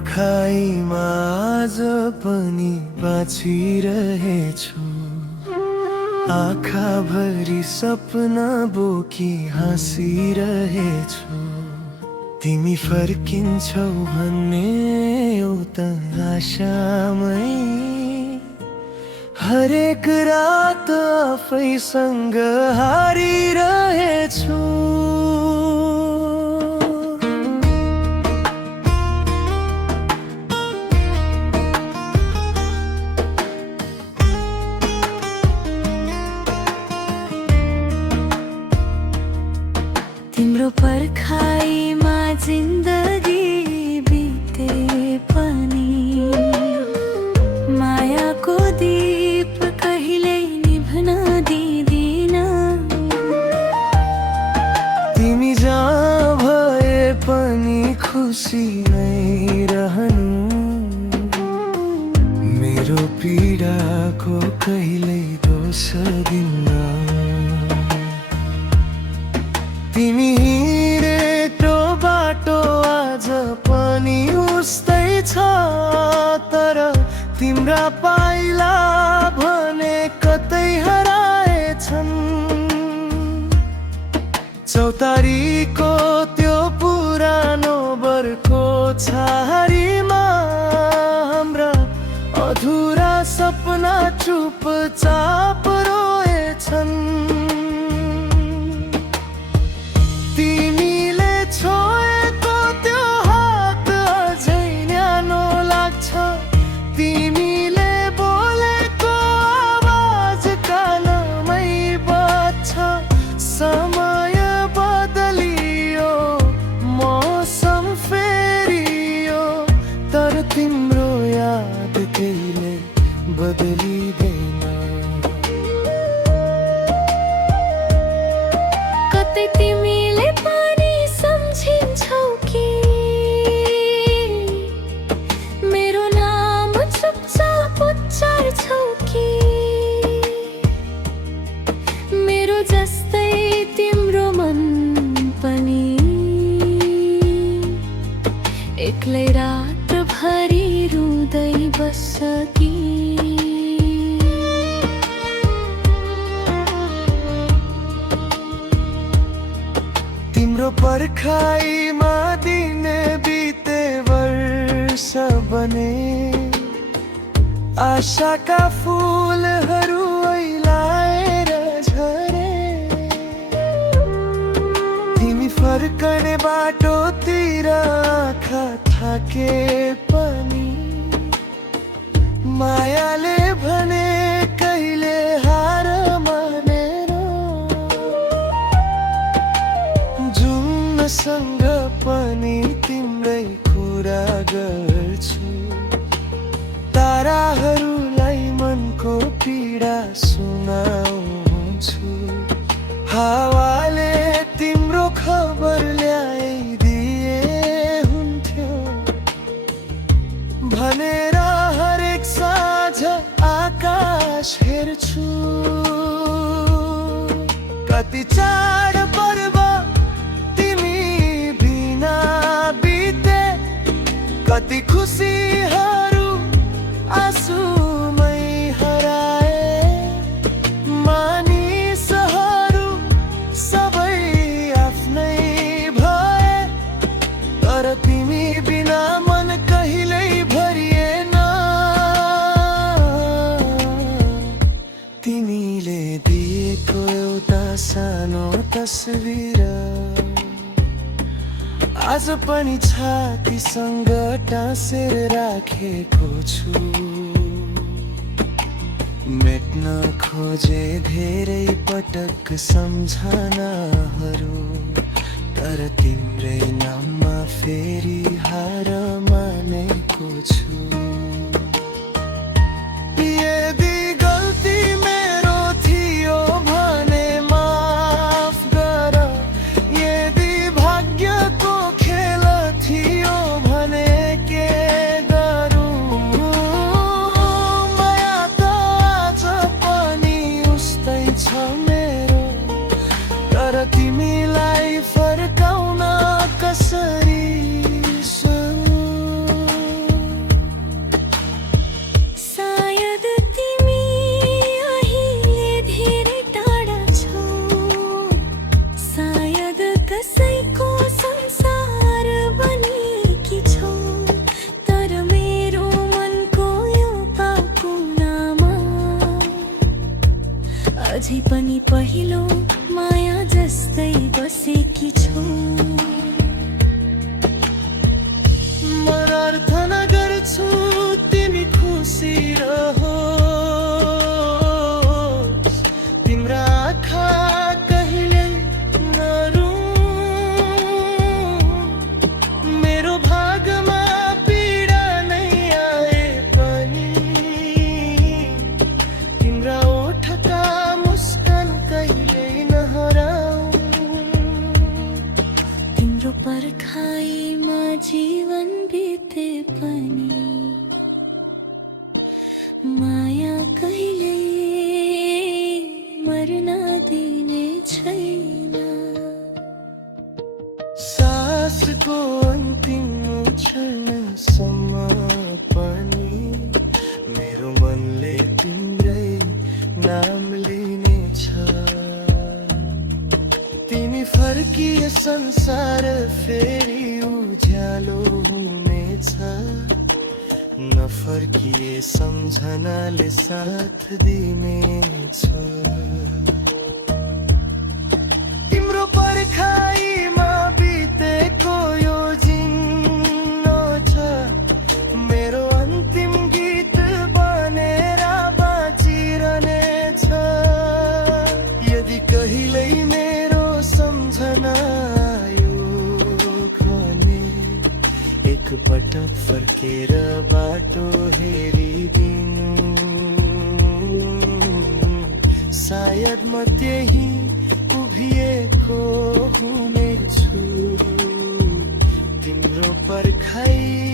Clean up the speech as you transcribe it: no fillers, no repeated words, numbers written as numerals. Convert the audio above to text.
पर्खाइमा आज पनि बाँचिरहेछु। आँखाभरि सपना बोकी हाँसिरहेछु। तिमी फर्किन्छौ भन्ने एउटा आशामै हरेक रात आफैसँग हारिरहेछु। तिम्रो पर्खाइमा जिन्दगी बिते पनि मायाको दीप कहिल्यै निभ्न दिदिन। तिमी जहाँ भए पनि खुसी नै रहनु। मेरो पीडाको कहिल्यै दोष दिन्न। तिमी हिँडेको बाटो आज पनि उस्तै छ, तर तिम्रा पाइला भने कतै हराएछन्। चौतारीको त्यो पुरानो बरको छाहारीमा हाम्रा अधुरा सपना चुपचाप रोएछन्। तिमीले छोएको त्यो हात अझै न्यानो लाग्छ। तिमीले बोलेको आवाज कानमै बज्छ। समय बदलियो, मौसम फेरियो, तर तिम्रो याद कहिल्यै बदलिँदैन। कतै तिमीले पनि सम्झिन्छौ कि मेरो नाम चुपचाप उच्चार्छौ कि मेरो जस्तै तिम्रो मन पनि एक्लै रातभरि रुँदै बस्छ कि। तिम्रो पर्खाइमा दिन बिते वर्ष बने। आशाका फुलहरू ओइलाएर झरे। तिमी फर्कने बाटोतिर आँखा थाके पनि मायाले भने कहिले हार मानेर। सँग पनि तिम्रै कुरा गर्छु। ताराहरूलाई मनको पीडा सुनाउँछु। हावाले तिम्रो खबर ल्याइदिए हुन्थ्यो भनेर हरेक साँझ आकाश हेर्छु। कति चाड पर्व कति खुसीहरू आँसुमै हराए। मानिसहरू सबै आफ्नै भए, तर तिमी बिना मन कहिल्यै भरिएन। तिमीले दिएको एउटा सानो तस्बिर आज पनि छातीसँग टाँसेर राखेको छु। मेट्न खोजे धेरै पटक सम्झनाहरू, तर तिम्रै नाममा फेरि हार मानेको छु। यदि गल्ती मेरो थियो भने माफ गर। यदि भाग्यको खेल थियो भने के गरौँ। माया त आज पनि उस्तै छ मेरो, तर तिमीलाई फर्काउन कसरी सोधौँ। अझै पनि पहिलो माया जस्तै बसेकी छु प्रार्थना गर्छु तिमी खुसी रहोस् तिम्रा आँखा कहिले नरुन् मेरो भागमा पीडा नै आए पनि तिम्रा ओठका मुस्कान कहिले नहराउन् तिम्रो पर्खाइमा जीवन बिते पनि माया कहिले मर्न दिने छैन सासको अन्तिम क्षणसम्म पनि मेरो मनले तिम्रै नाम लिनेछ तिमी फर्किए संसार फेरि उज्यालो हुनेछ नफर्किए सम्झनाले साथ दिनेछ तिम्रो पर्खाइमा बितेको यो जिन्दो छ मेरो अन्तिम गीत बनेर बाँचिरहनेछ यदि कहिल्यै मेरो सम्झना आयो भने एकपटक फर्केर बाटो हेरिदिनु सायद म त्यही उभिएको हुनेछु तिम्रो पर्खाइ